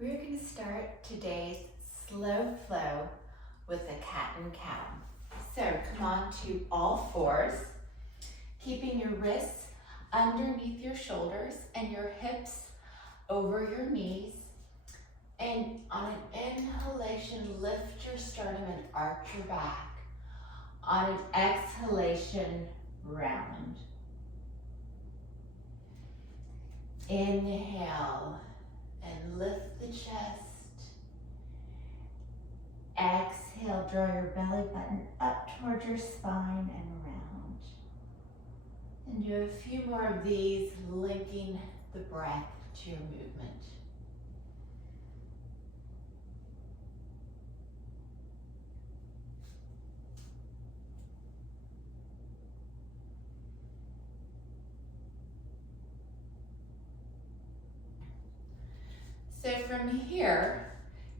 We're going to start today's slow flow with a cat and cow. So come on to all fours, keeping your wrists underneath your shoulders and your hips over your knees. And on an inhalation, lift your sternum and arch your back. On an exhalation, round. Inhale and lift the chest. Exhale, draw your belly button up towards your spine and round. And do a few more of these, linking the breath to your movement. So from here,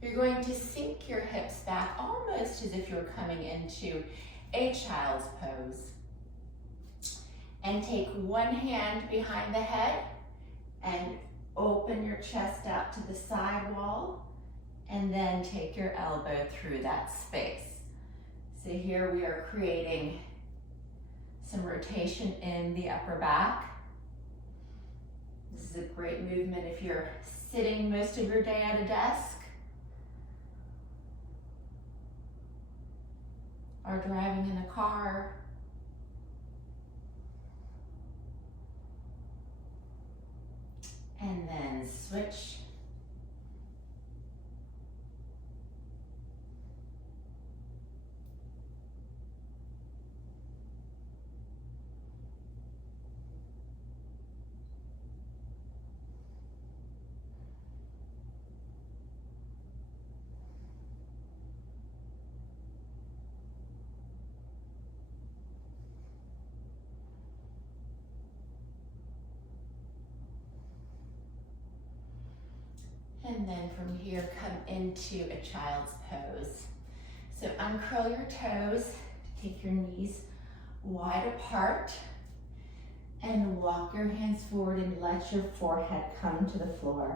you're going to sink your hips back almost as if you're coming into a child's pose. And take one hand behind the head and open your chest out to the side wall, and then take your elbow through that space. So here we are creating some rotation in the upper back. This is a great movement if you're sitting most of your day at a desk or driving in a car. And then switch. And then from here, come into a child's pose. So uncurl your toes, take your knees wide apart, and walk your hands forward and let your forehead come to the floor.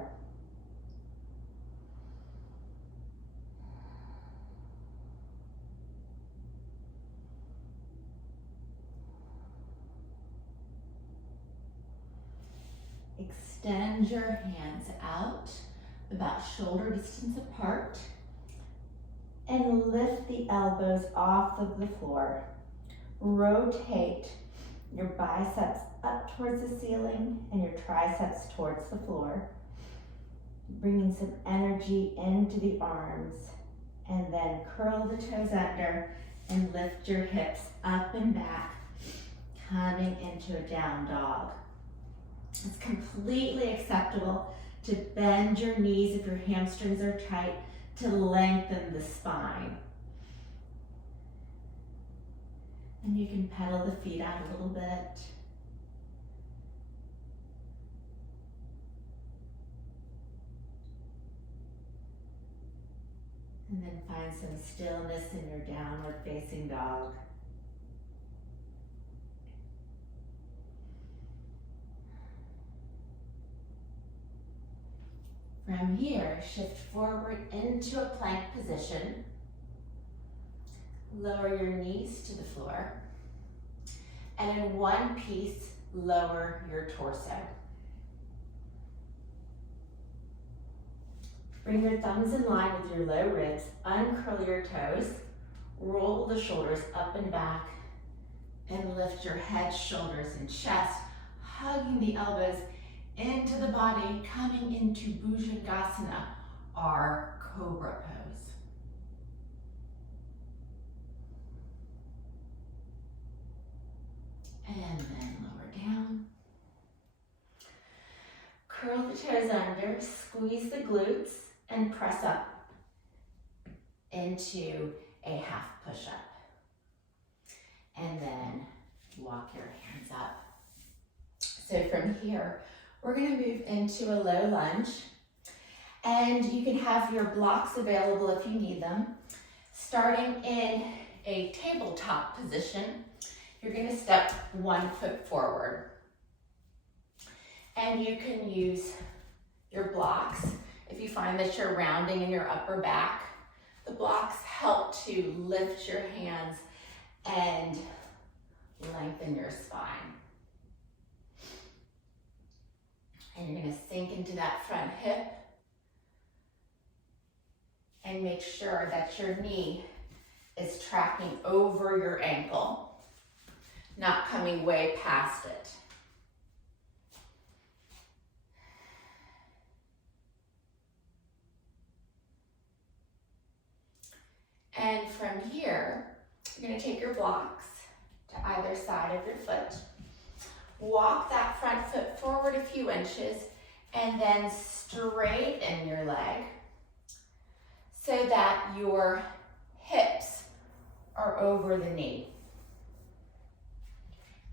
Extend your hands out about shoulder distance apart, and lift the elbows off of the floor. Rotate your biceps up towards the ceiling and your triceps towards the floor, bringing some energy into the arms, and then curl the toes under and lift your hips up and back, coming into a down dog. It's completely acceptable to bend your knees if your hamstrings are tight, to lengthen the spine. And you can pedal the feet out a little bit. And then find some stillness in your downward facing dog. From here, shift forward into a plank position. Lower your knees to the floor. And in one piece, lower your torso. Bring your thumbs in line with your low ribs, uncurl your toes, roll the shoulders up and back, and lift your head, shoulders, and chest, hugging the elbows into the body, coming into Bhujangasana, our cobra pose. And then lower down. Curl the toes under, squeeze the glutes, and press up into a half push-up. And then walk your hands up. So from here, we're going to move into a low lunge, and you can have your blocks available if you need them. Starting in a tabletop position, you're going to step 1 foot forward. And you can use your blocks If you find that you're rounding in your upper back, the blocks help to lift your hands and lengthen your spine. And you're going to sink into that front hip and make sure that your knee is tracking over your ankle, not coming way past it. And from here, you're going to take your blocks to either side of your foot. Walk that front foot forward a few inches and then straighten your leg so that your hips are over the knee.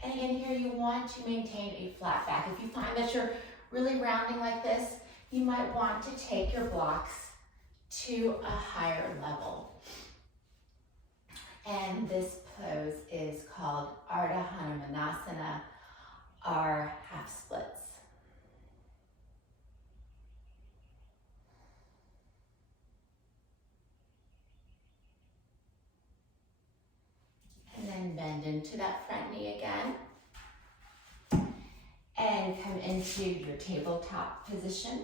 And again, here you want to maintain a flat back. If you find that you're really rounding like this, you might want to take your blocks to a higher level. And this pose is called Ardha Hanumanasana, or half splits. And then bend into that front knee again. And come into your tabletop position.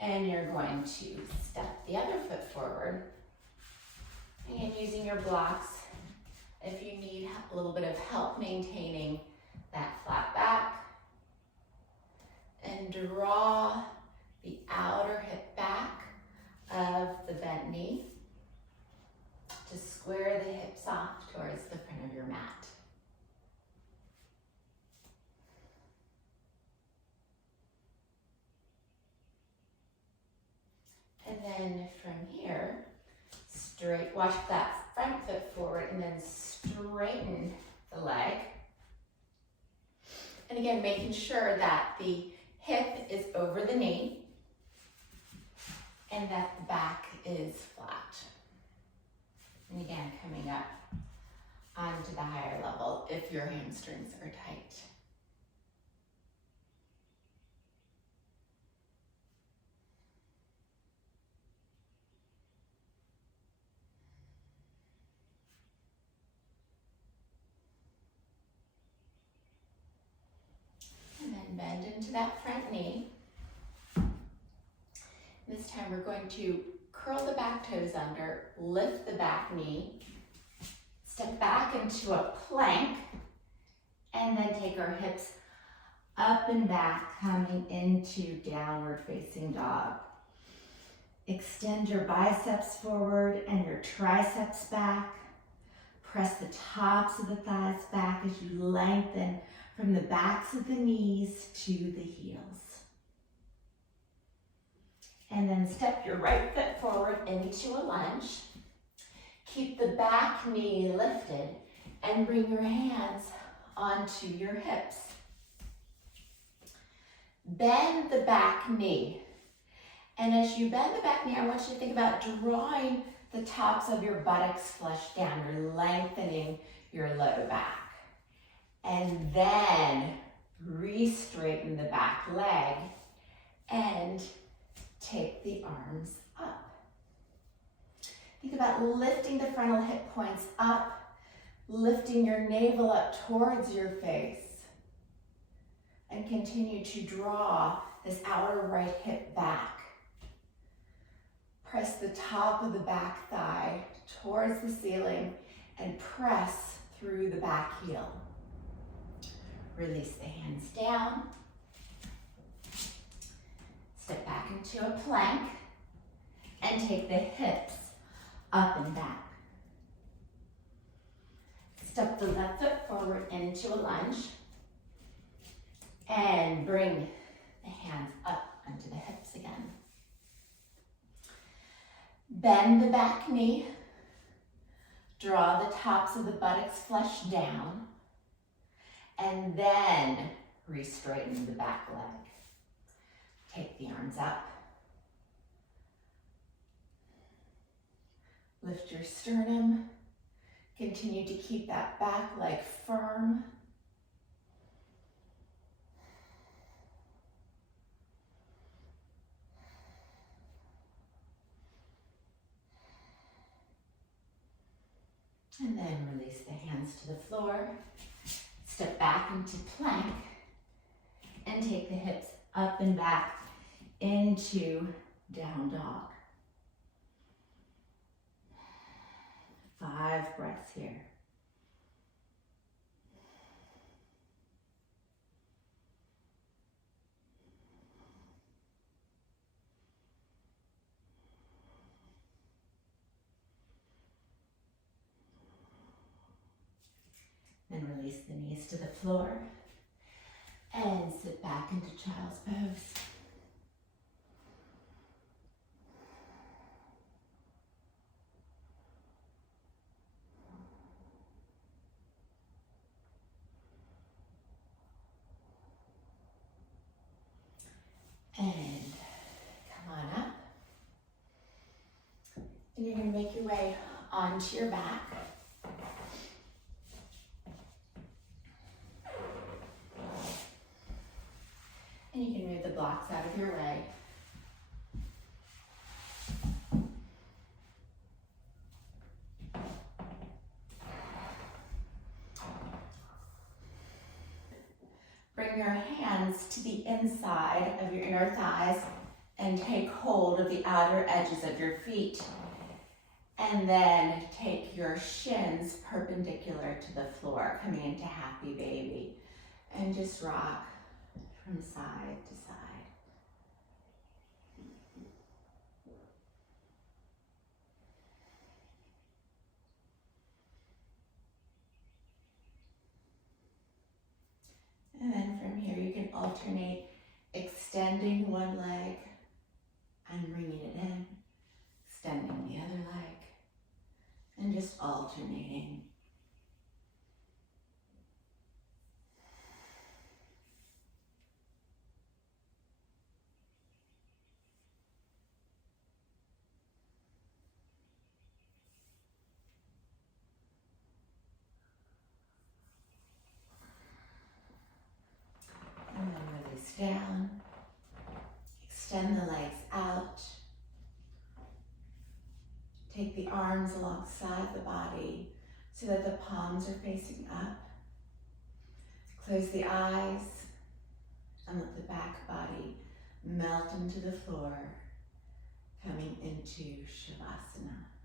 And you're going to step the other foot forward. And using your blocks, if you need a little bit of help maintaining that flat back, and draw the outer hip back of the bent knee to square the hips off towards the front of your mat. And then from here, wash that front foot forward and then straighten the leg. And again, making sure that the hip is over the knee and that the back is flat. And again, coming up onto the higher level if your hamstrings are tight. And then bend into that front knee. This time we're going to curl the back toes under, lift the back knee, step back into a plank, and then take our hips up and back, coming into downward facing dog. Extend your biceps forward and your triceps back. Press the tops of the thighs back as you lengthen from the backs of the knees to the heels. And then step your right foot forward into a lunge. Keep the back knee lifted and bring your hands onto your hips. Bend the back knee. And as you bend the back knee, I want you to think about drawing the tops of your buttocks flush down. You're lengthening your low back. And then re-straighten the back leg and take the arms up. Think about lifting the frontal hip points up, lifting your navel up towards your face, and continue to draw this outer right hip back. Press the top of the back thigh towards the ceiling and press through the back heel. Release the hands down. Step back into a plank and take the hips up and back. Step the left foot forward into a lunge and bring the hands up onto the hips again. Bend the back knee. Draw the tops of the buttocks flush down. And then re-straighten the back leg. Take the arms up. Lift your sternum. Continue to keep that back leg firm. And then release the hands to the floor. Step back into plank and take the hips up and back into down dog. 5 breaths here. Then release the knees to the floor and sit back into child's pose. And come on up. And you're going to make your way onto your back. And you can move the blocks out of your way. Bring your hands to the inside of your inner thighs and take hold of the outer edges of your feet. And then take your shins perpendicular to the floor, coming into happy baby. And just rock from side to side. And then from here you can alternate extending one leg and bringing it in, extending the other leg, and just alternating. And then release down. Extend the legs out. Take the arms alongside the body so that the palms are facing up. Close the eyes and let the back body melt into the floor, coming into Shavasana.